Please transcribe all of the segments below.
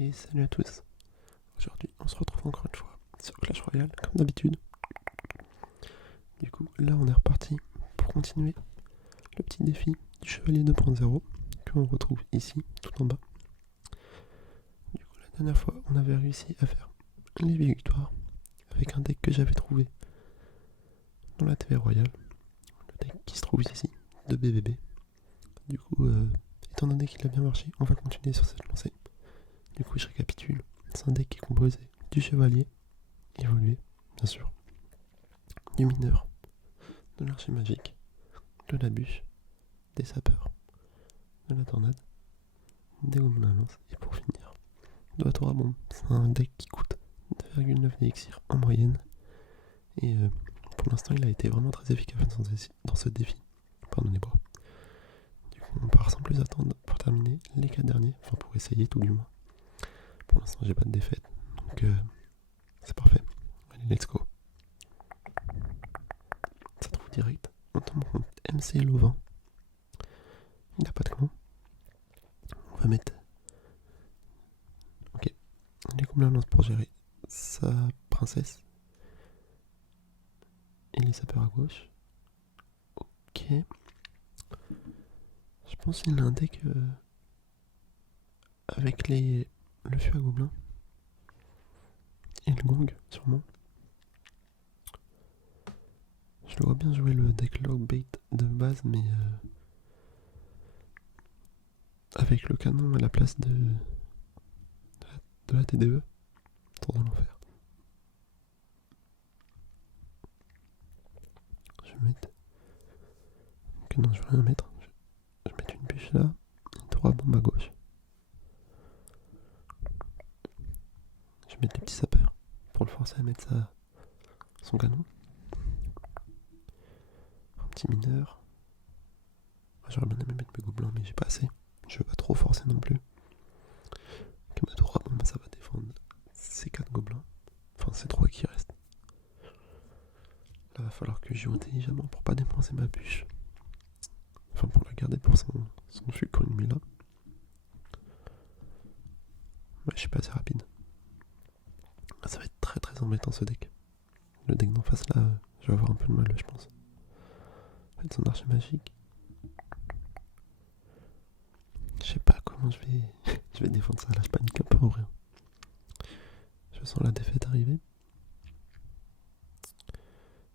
Et salut à tous. Aujourd'hui, on se retrouve encore une fois sur Clash Royale, comme d'habitude. Du coup, là, on est reparti pour continuer le petit défi du Chevalier 2.0 que l'on retrouve ici, tout en bas. Du coup, la dernière fois, on avait réussi à faire les victoires avec un deck que j'avais trouvé dans la TV Royale. Le deck qui se trouve ici, de BBB. Du coup, étant donné qu'il a bien marché, on va continuer sur cette lancée. Du coup, je récapitule. C'est un deck qui est composé du chevalier, évolué, bien sûr, du mineur, de l'archimagique, de la bûche, des sapeurs, de la tornade, des gobelins à lance, et pour finir, de la tour à bombe. C'est un deck qui coûte 2,9 d'élixir en moyenne, et pour l'instant, il a été vraiment très efficace dans ce défi. Pardonnez-moi. Du coup, on part sans plus attendre pour terminer les 4 derniers, enfin pour essayer tout du moins. Pour l'instant, j'ai pas de défaite, donc c'est parfait. Allez, let's go. Ça trouve direct. On tombe contre MC Lovin. Il n'a pas de clan. On va mettre. Ok. Les gobelins lancent pour gérer sa princesse. Et les sapeurs à gauche. Ok. Je pense qu'il a un deck avec le fût à gobelins. Et le gong, sûrement. Je le vois bien jouer le deck Logbait de base, mais avec le canon à la place de la TDE. Tour de l'enfer. Je vais mettre. Ok, non, je vais rien mettre. Je vais mettre une bûche là. Une tour à bombe à gauche. Je vais mettre les petits sapeurs pour le forcer à mettre son canon. Un petit mineur. J'aurais bien aimé mettre mes gobelins, mais j'ai pas assez. Je veux pas trop forcer non plus. Ok, ma tour à bombe, ça va défendre ces 4 gobelins. Enfin, ces 3 qui restent. Là, va falloir que je joue intelligemment pour pas dépenser ma bûche. Enfin, pour la garder pour son fût quand il est là. Ouais, je suis pas assez rapide. Ça va être très très embêtant ce deck. Le deck d'en face là, je vais avoir un peu de mal, je pense. En fait, son archer magique. Je sais pas comment je vais, je vais défendre ça. Là, je panique un peu en rien. Je sens la défaite arriver.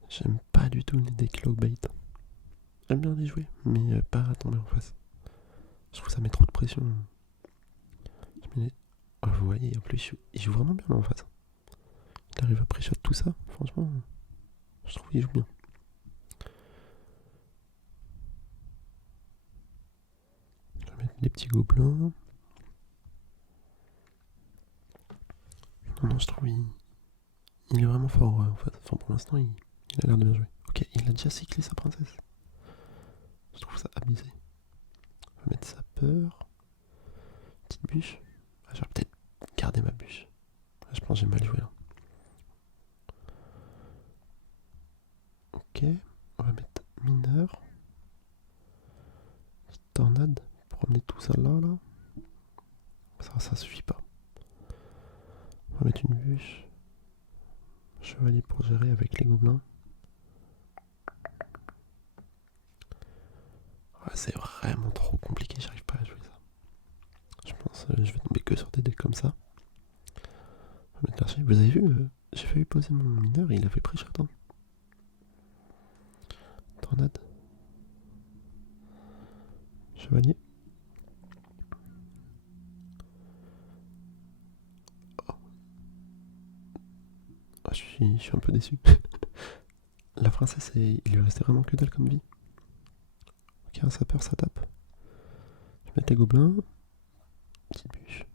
J'aime pas du tout les decks Logbait. J'aime bien les jouer, mais pas à tomber en face. Je trouve que ça met trop de pression. Oh, vous voyez, en plus, il joue vraiment bien là en face. Il arrive à pré-shot tout ça, franchement, je trouve qu'il joue bien. Je vais mettre les petits gobelins. Non, je trouve il est vraiment fort en fait. Enfin, pour l'instant, il a l'air de bien jouer. Ok, il a déjà cyclé sa princesse. Je trouve ça abusé. Je vais mettre sa peur. Petite bûche. Ah, j'aurais peut-être gardé ma bûche. Je pense que j'ai mal joué là. Ok, on va mettre mineur. Petite tornade pour amener tout ça là. Ça suffit pas. On va mettre une bûche. Chevalier pour gérer avec les gobelins. Ouais, c'est vraiment trop compliqué, j'arrive pas à jouer ça. Je pense que je vais tomber que sur des decks comme ça. On va mettre l'archer. Vous avez vu, j'ai failli poser mon mineur et il a fait pré-shot. Hein. Tornade. Chevalier. Oh. Ah, je suis un peu déçu. La princesse, il lui restait vraiment que dalle comme vie. Ok, un sapeur, ça tape. Je vais mettre les gobelins. Petite bûche.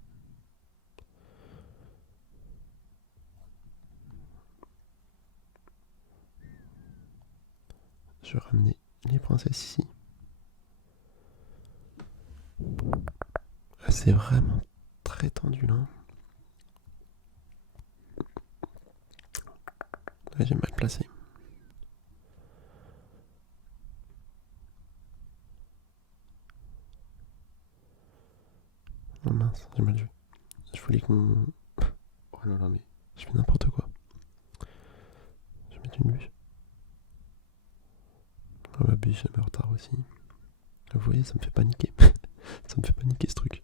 Je vais ramener les princesses ici. Ah, c'est vraiment très tendu là. Là, j'ai mal placé. Oh mince, j'ai mal joué. Je voulait qu'on... Oh là là, mais je fais n'importe quoi. Je vais mettre une bûche. Oh, la bûche, elle met en retard aussi. Vous voyez, ça me fait paniquer. Ça me fait paniquer ce truc.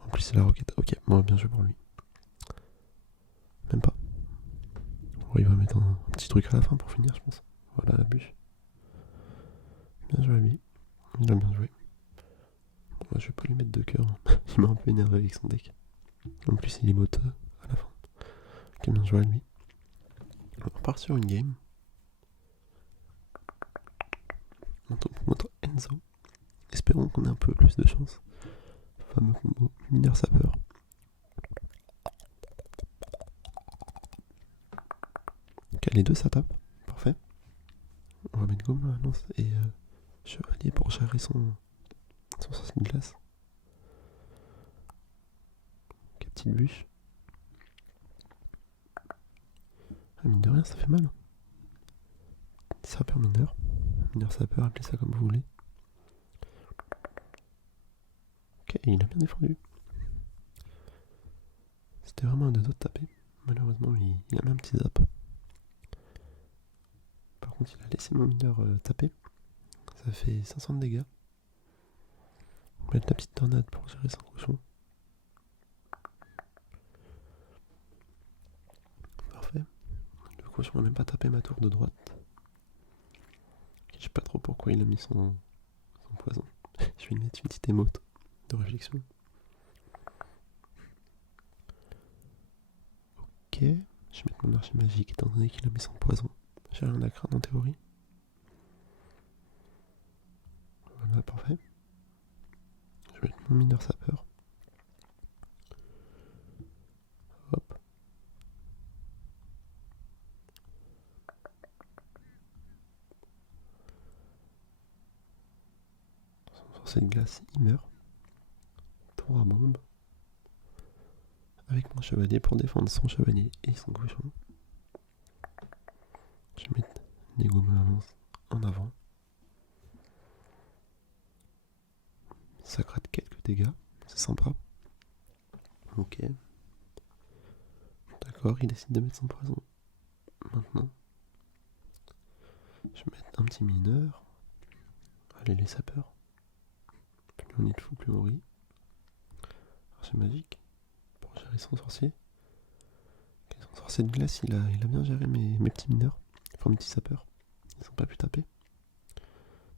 En plus, c'est la roquette. Ok, bon, bien joué pour lui. Même pas. Bon, il va mettre un petit truc à la fin pour finir, je pense. Voilà la bûche. Bien joué à lui. Il a bien joué. Bon, je vais pas lui mettre de cœur. Il m'a un peu énervé avec son deck. En plus, il est moteux à la fin. Ok, bien joué à lui. On repart sur une game. On tombe contre Enzo. Espérons qu'on ait un peu plus de chance. Fameux combo mineur sapeur. Ok, les deux ça tape. Parfait. On va mettre gomme à la lance et chevalier pour gérer son sorcier de glace. Ok, petite bûche. Ah, mine de rien, ça fait mal. Sapeur mineur. Mineur sapeur, appelez ça comme vous voulez. Ok, il a bien défendu. C'était vraiment un des autres tapés. Malheureusement, il a mis un petit zap. Par contre, il a laissé mon mineur taper. Ça fait 500 de dégâts. On va mettre la petite tornade pour gérer son cochon. Parfait. Le cochon n'a même pas tapé ma tour de droite. Je sais pas trop pourquoi il a mis son poison. Je vais lui mettre une petite émote de réflexion. Ok, je vais mettre mon archer magique étant donné qu'il a mis son poison. J'ai rien à craindre en théorie. Voilà, parfait. Je vais mettre mon mineur sapeur. Hop. Son sorcier de glace, il meurt. Tour à bombe. Avec mon chevalier pour défendre son chevalier et son cochon. Je vais mettre des gobelins à lance en avant. Ça gratte quelques dégâts, c'est sympa. Ok. D'accord, il décide de mettre son poison. Maintenant, je vais mettre un petit mineur. Allez, les sapeurs. Plus on est de fou, plus on rit. Archer magique pour gérer son sorcier. Okay, son sorcier de glace, il a bien géré mes petits mineurs. Enfin, mes petits sapeurs. Ils n'ont pas pu taper.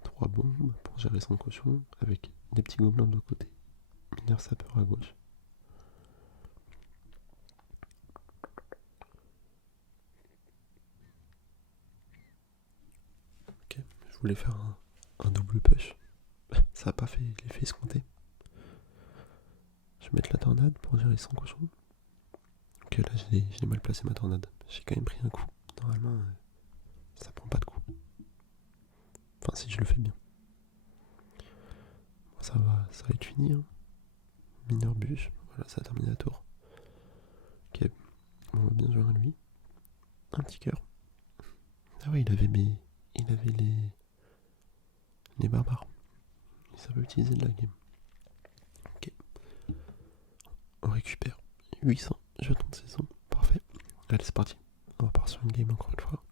3 bombes pour gérer son cochon avec des petits gobelins de l'autre côté. Mineur sapeur à gauche. Ok, je voulais faire un double push. Ça n'a pas fait l'effet escompté. Je vais mettre la tornade pour gérer son cochon. Ok, là j'ai mal placé ma tornade. J'ai quand même pris un coup. Normalement, ça prend pas de coup. Enfin, si je le fais bien. Bon, ça va être fini. Hein. Mineur bûche. Voilà, ça a terminé la tour. Ok, on va bien jouer à lui. Un petit cœur. Ah ouais, il avait les barbares. Il savait utiliser de la game. Ok. On récupère 800 jetons de saison. Parfait. Allez, c'est parti. On va partir sur une game encore une fois.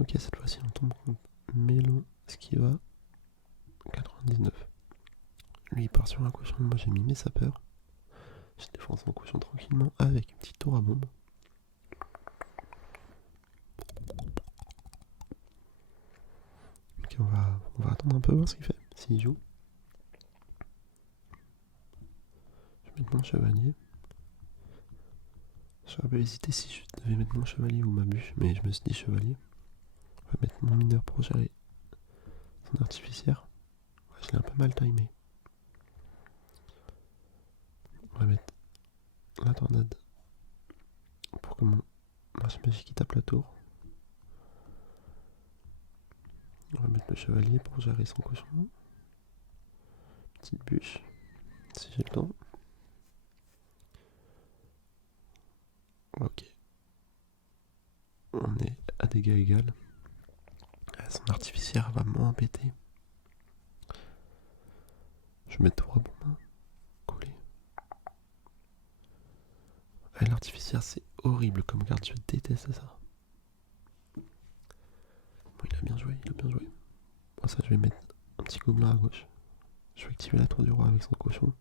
Ok, cette fois-ci on tombe contre Mélon Esquiva 99. Lui il part sur un cochon, moi j'ai mis mes sapeurs. Je défends son cochon tranquillement avec une petite tour à bombe. Ok, on va attendre un peu, voir ce qu'il fait, s'il joue. Je vais mettre mon chevalier. J'aurais pas hésité si je devais mettre mon chevalier ou ma bûche, mais je me suis dit chevalier. On va mettre mon mineur pour gérer son artificière. Ouais, je l'ai un peu mal timé. On va mettre la tornade pour que mon arche magique tape la tour. On va mettre le chevalier pour gérer son cochon. Petite bûche, si j'ai le temps. Ok. On est à dégâts égal. Son artificière va moins péter. Je vais mettre 3 bombes. Coller. Ah, l'artificière, c'est horrible comme carte, je déteste ça. Bon, il a bien joué, Bon, ça, je vais mettre un petit gobelin à gauche. Je vais activer la tour du roi avec son cochon.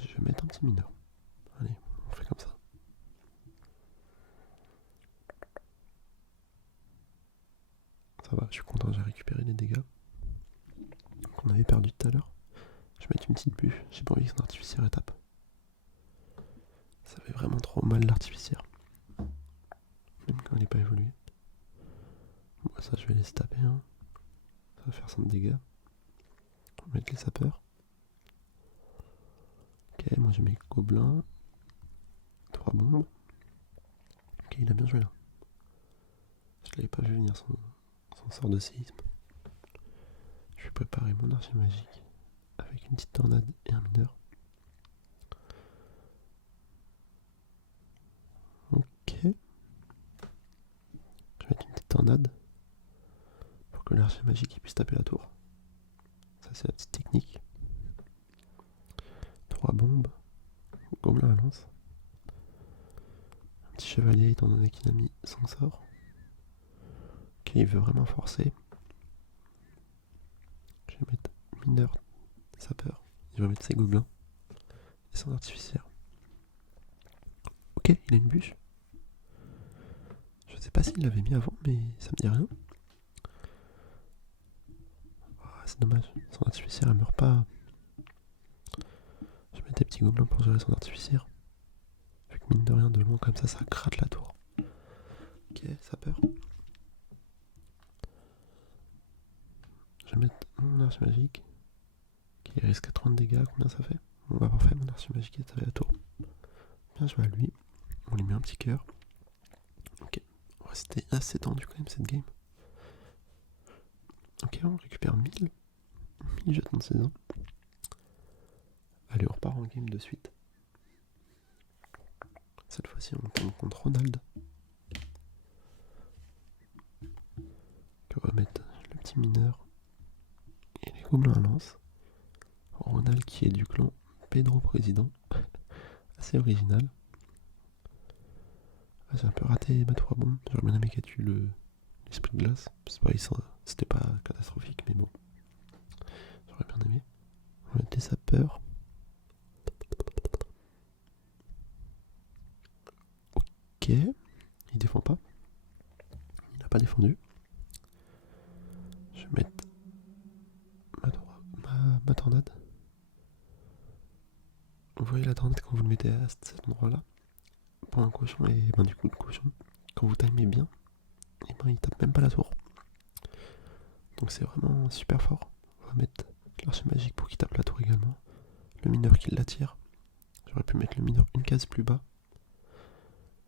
Je vais mettre un petit mineur. Allez, on fait comme ça. Ça va, je suis content, j'ai récupéré les dégâts qu'on avait perdus tout à l'heure. Je vais mettre une petite bûche, j'ai pas envie que son artificière tape. Ça fait vraiment trop mal l'artificière. Même quand elle n'est pas évoluée. Bon, ça je vais laisser taper. Hein. Ça va faire 5 dégâts. On va mettre les sapeurs. Ok, moi j'ai mes gobelins. 3 bombes. Ok, il a bien joué là. Je l'avais pas vu venir son sort de séisme. Je vais préparer mon archer magique avec une petite tornade et un mineur. Ok. Je vais mettre une petite tornade pour que l'archer magique puisse taper la tour. Ça c'est la petite technique. 3 bombes. Gobelin à lance. Un petit chevalier étant donné qu'il a mis son sort. Ok, il veut vraiment forcer. Je vais mettre mineur sapeur. Il va mettre ses gobelins et son artificière. Ok, il a une bûche. Je sais pas s'il l'avait mis avant, mais ça me dit rien. Oh, c'est dommage, son artificière elle meurt pas. Je vais mettre des petits gobelins pour gérer son artificière. Vu que mine de rien, de loin comme ça gratte la tour. Ok, sapeur. Je vais mettre mon archer magique. Qui risque 30 dégâts, combien ça fait? Bon bah parfait, mon archer magique est à la tour. Bien joué à lui. On lui met un petit cœur. Ok, c'était assez tendu quand même cette game. Ok, on récupère 1000 jetons de saison. Allez, on repart en game de suite. Cette fois-ci, on tombe contre Ronald. On va mettre le petit mineur et les gobelins à lance. Ronald qui est du clan Pedro Président. Assez original. Ah, j'ai un peu raté ma 3 bombes. J'aurais bien aimé qu'elle tue l'esprit de glace. C'était pas catastrophique, mais bon. J'aurais bien aimé. On va mettre des sapeurs. Ok. Il défend pas. Il n'a pas défendu. Je vais mettre ma tornade. Vous voyez la tornade quand vous le mettez à cet endroit-là pour un cochon, et ben du coup le cochon, quand vous timez bien, et ben il tape même pas la tour. Donc c'est vraiment super fort. On va mettre l'archer magique pour qu'il tape la tour également. Le mineur qui l'attire. J'aurais pu mettre le mineur une case plus bas.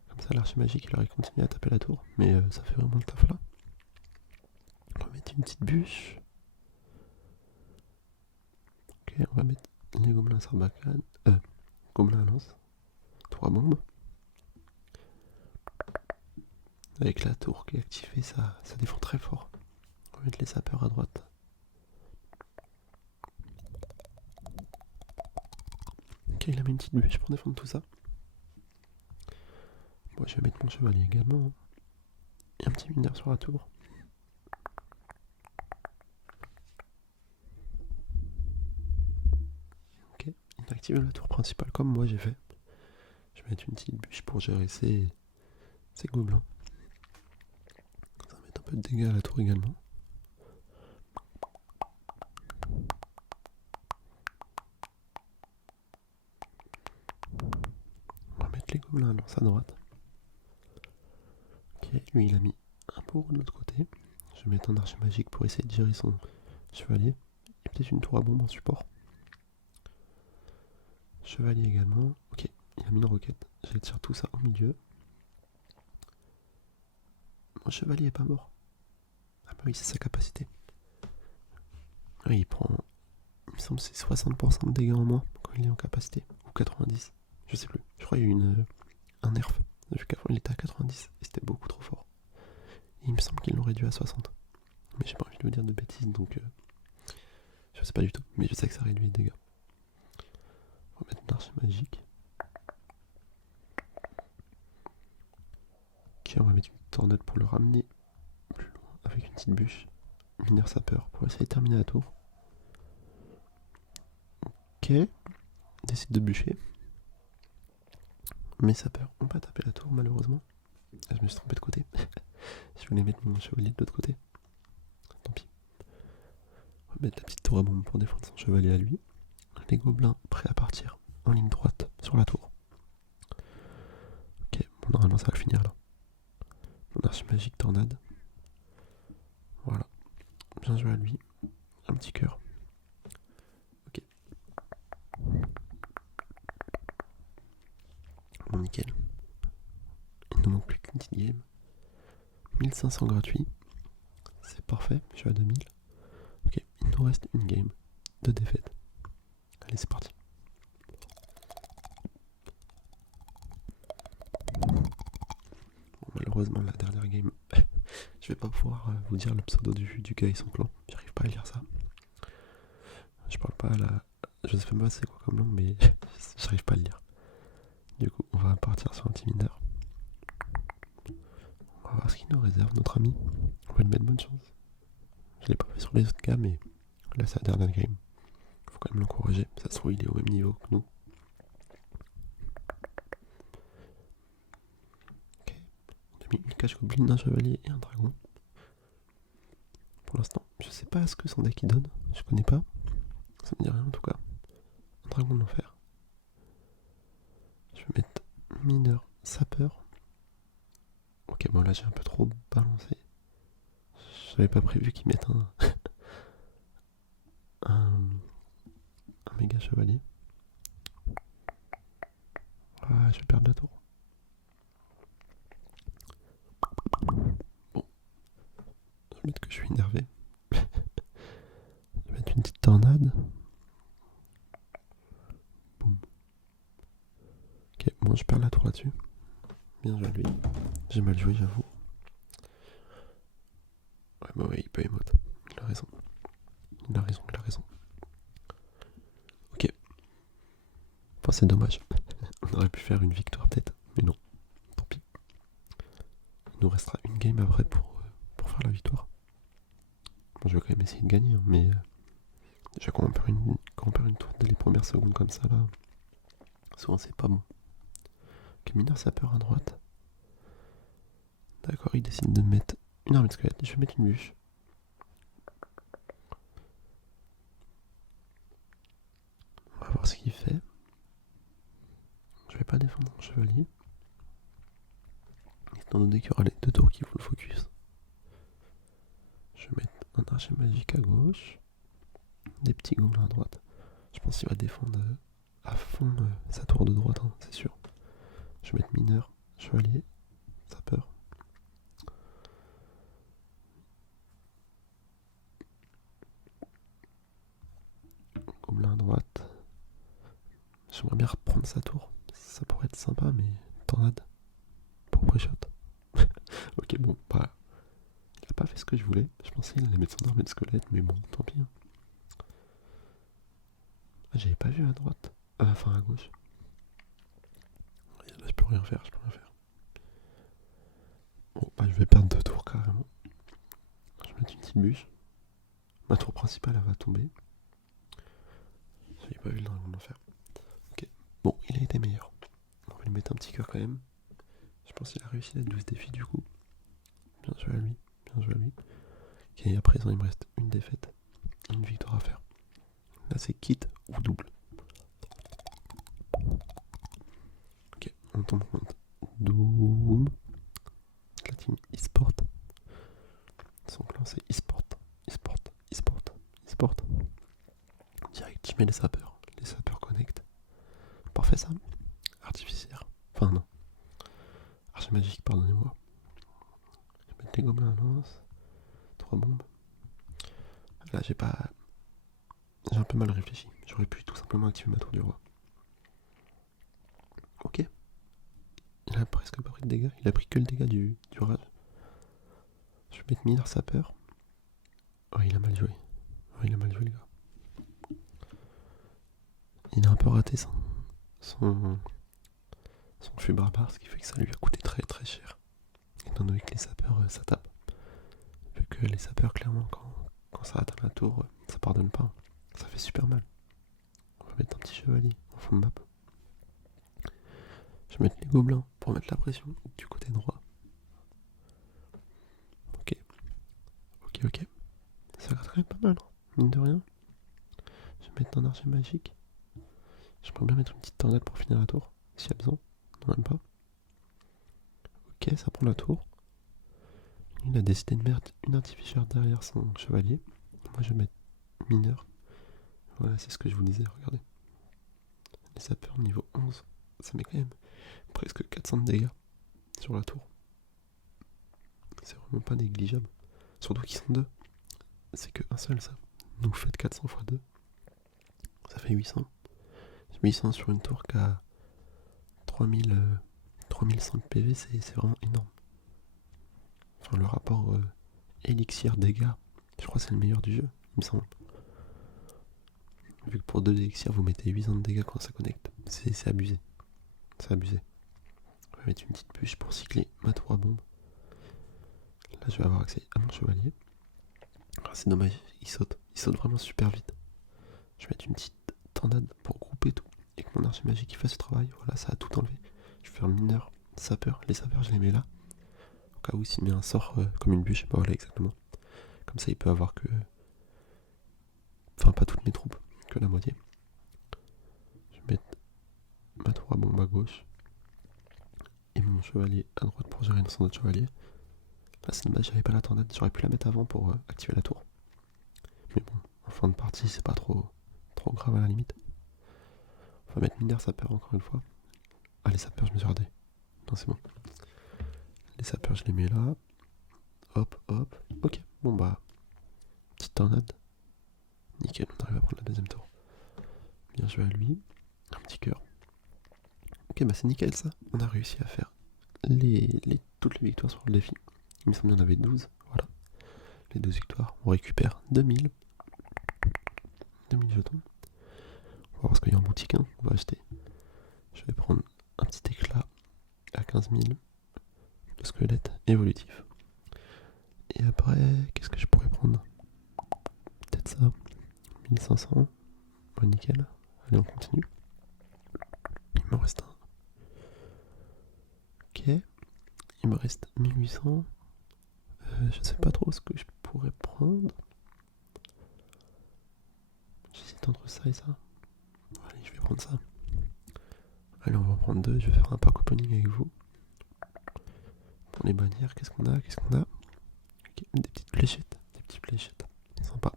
Comme ça l'archer magique il aurait continué à taper la tour. Mais ça fait vraiment le taf là. On va mettre une petite bûche. Ok, on va mettre les gobelins sarbacane. Gobelins à lance. 3 bombes. Avec la tour qui est activée, ça défend très fort. On va mettre les sapeurs à droite. Ok, il a mis une petite bûche pour défendre tout ça. Moi, je vais mettre mon chevalier également. Et un petit mineur sur la tour. Ok, il a activé la tour principale comme moi j'ai fait. Je vais mettre une petite bûche pour gérer ces gobelins. Ça va mettre un peu de dégâts à la tour également. On va mettre les gobelins à lance à droite. Ok, lui il a mis un bourreau de l'autre côté. Je vais mettre un archer magique pour essayer de gérer son chevalier. Et peut-être une tour à bombe en support. Chevalier également. Ok, il a mis une roquette. J'attire tout ça au milieu. Mon chevalier est pas mort. Ah bah oui, c'est sa capacité. Oui, il prend, il me semble, c'est 60% de dégâts en moins quand il est en capacité. Ou 90, je sais plus. Je crois qu'il y a eu un nerf. Vu qu'avant il était à 90 et c'était beaucoup trop fort. Et il me semble qu'ils l'ont réduit à 60. Mais j'ai pas envie de vous dire de bêtises, donc sais pas du tout, mais je sais que ça réduit les dégâts. On va mettre une arche magique. Ok, on va mettre une tornade pour le ramener plus loin avec une petite bûche. Mineur sapeur pour essayer de terminer la tour. Ok, décide de bûcher. Mes sapeurs ont pas tapé la tour malheureusement. Ah, je me suis trompé de côté. Je voulais mettre mon chevalier de l'autre côté. Tant pis. On va mettre la petite tour à bombe pour défendre son chevalier à lui. Les gobelins prêts à partir en ligne droite sur la tour. Ok, bon, normalement ça va finir là. Mon arche magique tornade. Voilà. Bien joué à lui. Un petit cœur. Ok. Bon, nickel. Il nous manque plus qu'une petite game. 1500 gratuits. C'est parfait, je suis à 2000. Ok, il nous reste une game de défaite. Allez, c'est parti. Bon, malheureusement, la dernière game, je vais pas pouvoir vous dire le pseudo du gars et son clan. J'arrive pas à lire ça. Je parle pas à la... Je sais même pas c'est quoi comme langue, mais j'arrive pas à le lire. Du coup, on va partir sur un petit mineur. On va voir ce qu'il nous réserve, notre ami. On va lui mettre bonne chance. Je l'ai pas fait sur les autres gars, mais là, c'est la dernière game. Faut quand même l'encourager. Ça se trouve, il est au même niveau que nous. Ok. On a mis une cage goblin, un chevalier et un dragon. Pour l'instant, je sais pas ce que son deck il donne. Je connais pas. Ça me dit rien en tout cas. Un dragon de l'enfer. Je vais mettre mineur, sapeur. Ok, bon là j'ai un peu trop balancé. J'avais pas prévu qu'ils mettent un méga chevalier. Ah, je vais perdre la tour. Bon. Je vais mettre que je suis énervé. Je vais mettre une petite tornade. Boum. Ok, bon je perds la tour là-dessus. Bien joué à lui. J'ai mal joué, j'avoue. Ouais, bah ouais, il peut émote. Il a raison. Il a raison. Ok. Enfin, c'est dommage. On aurait pu faire une victoire peut-être, mais non. Tant pis. Il nous restera une game après pour faire la victoire. Bon, je vais quand même essayer de gagner, hein, mais déjà quand on perd une tour dès les premières secondes comme ça, là, souvent c'est pas bon. Ok, mineur sapeur à droite. D'accord, il décide de mettre une armée de squelette. Je vais mettre une bûche. On va voir ce qu'il fait. Je vais pas défendre mon chevalier. Étant donné qu'il y aura les deux tours qui font le focus. Je vais mettre un archer magique à gauche. Des petits gobelins à droite. Je pense qu'il va défendre à fond sa tour de droite, hein, c'est sûr. Je vais mettre mineur, chevalier, sapeur. Gobelin à droite. J'aimerais bien reprendre sa tour. Ça pourrait être sympa, mais tornade pour pré-shot. Ok, bon, bah, il a pas fait ce que je voulais. Je pensais qu'il allait mettre son armée de squelette, mais bon, tant pis. Ah, j'avais pas vu à droite. Enfin, à gauche. Là, je peux rien faire. Bon, bah, je vais perdre 2 tours carrément. Je vais mettre une petite bûche. Ma tour principale, elle va tomber. J'avais pas vu le dragon d'enfer. Ok, bon, il a été meilleur. On va lui mettre un petit cœur quand même. Je pense qu'il a réussi la 12 défis du coup. Bien joué à lui. Ok, à présent, il me reste une défaite. Une victoire à faire. Là, c'est kit ou double. Ok, on tombe contre Doom. La team e-sport. Son clan, c'est e-sport. Direct, je mets les sapeurs. Les sapeurs connect. Parfait ça. Artificière. Enfin, non. Archer magique, pardonnez-moi. Je vais mettre les gobelins à lance. 3 bombes. Là, j'ai un peu mal réfléchi. J'aurais pu tout simplement activer ma tour du roi. Ok. Il a presque pas pris de dégâts. Il a pris que le dégât du rage. Je vais mettre mineur sapeur. Oh, il a mal joué le gars. peu raté son feu barbare, ce qui fait que ça lui a coûté très très cher. Étant donné que les sapeurs, ça tape. Vu que les sapeurs, clairement, quand ça atteint la tour, ça pardonne pas. Ça fait super mal. On va mettre un petit chevalier en fond de map. Je vais mettre les gobelins pour mettre la pression du côté droit. Ok. Ça reste quand même pas mal, hein, mine de rien. Je vais mettre un archer magique. J'aimerais bien mettre une petite tornade pour finir la tour, s'il y a besoin. Non, même pas. Ok, ça prend la tour. Il a décidé de mettre une artificière derrière son chevalier. Moi, je vais mettre mineur. Voilà, c'est ce que je vous disais, regardez. Les sapeurs niveau 11, ça met quand même presque 400 de dégâts sur la tour. C'est vraiment pas négligeable. Surtout qu'ils sont deux. C'est que un seul, ça. Donc vous faites 400 x 2. Ça fait 800. 800 sur une tour qui a 3100 de PV, c'est vraiment énorme. Enfin, le rapport élixir dégâts, je crois que c'est le meilleur du jeu, il me semble. Vu que pour 2 élixirs, vous mettez 800 de dégâts quand ça connecte. C'est abusé. C'est abusé. On va mettre une petite bûche pour cycler ma tour à bombe. Là, je vais avoir accès à mon chevalier. Ah, c'est dommage, il saute vraiment super vite. Je vais mettre une petite tornade pour grouper tout et que mon archer magique fasse le travail. Voilà, ça a tout enlevé. Je vais faire mineur, sapeur. Les sapeurs, je les mets là. Au cas où s'il met un sort comme une bûche, bah voilà, exactement. Comme ça, il peut avoir que. Enfin, pas toutes mes troupes, que la moitié. Je vais mettre ma tour à bombe à gauche et mon chevalier à droite pour gérer son autre chevalier. Là, c'est dommage, j'avais pas la tornade. J'aurais pu la mettre avant pour activer la tour. Mais bon, en fin de partie, c'est pas trop grave à la limite. On va mettre mineur sapeur encore une fois. Ah, les sapeurs, je me suis raté. Non, c'est bon. Les sapeurs, je les mets là. Hop. Ok, bon bah. Petite tornade. Nickel, on arrive à prendre la deuxième tour. Bien joué à lui. Un petit cœur. Ok, bah c'est nickel ça. On a réussi à faire toutes les victoires sur le défi. Il me semble qu'il y en avait 12. Voilà. Les 12 victoires. On récupère 2000 jetons. On va voir ce qu'il y a en boutique. Hein. On va acheter. Je vais prendre un petit éclat à 15 000. Le squelette évolutif. Et après, qu'est-ce que je pourrais prendre? Peut-être ça. 1500. Bon, nickel. Allez, on continue. Il me reste un. Ok. Il me reste 1800. Je sais pas trop ce que je pourrais prendre. J'hésite entre ça et ça. Allez, je vais prendre ça. Allez, on va en prendre deux. Je vais faire un pack opening avec vous. Pour les bannières, qu'est-ce qu'on a? Okay, des petites fléchettes. Sympa.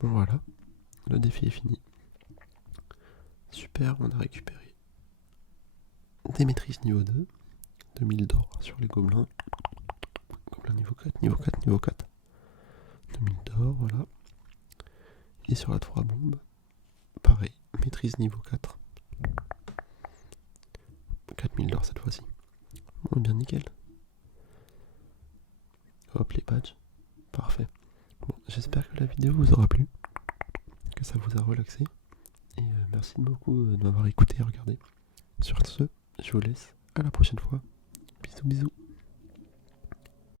Bon, voilà. Le défi est fini. Super, on a récupéré des maîtrises niveau 2. 2000 d'or sur les gobelins. Gobelins niveau 4. 2000 d'or, voilà. Et sur la tour à bombe, pareil, maîtrise niveau 4. 4000 d'or cette fois-ci. Bon, bien nickel. Hop, les badges. Parfait. Bon, j'espère que la vidéo vous aura plu, que ça vous a relaxé. Et merci beaucoup de m'avoir écouté et regardé. Sur ce, je vous laisse. À la prochaine fois. Bisous.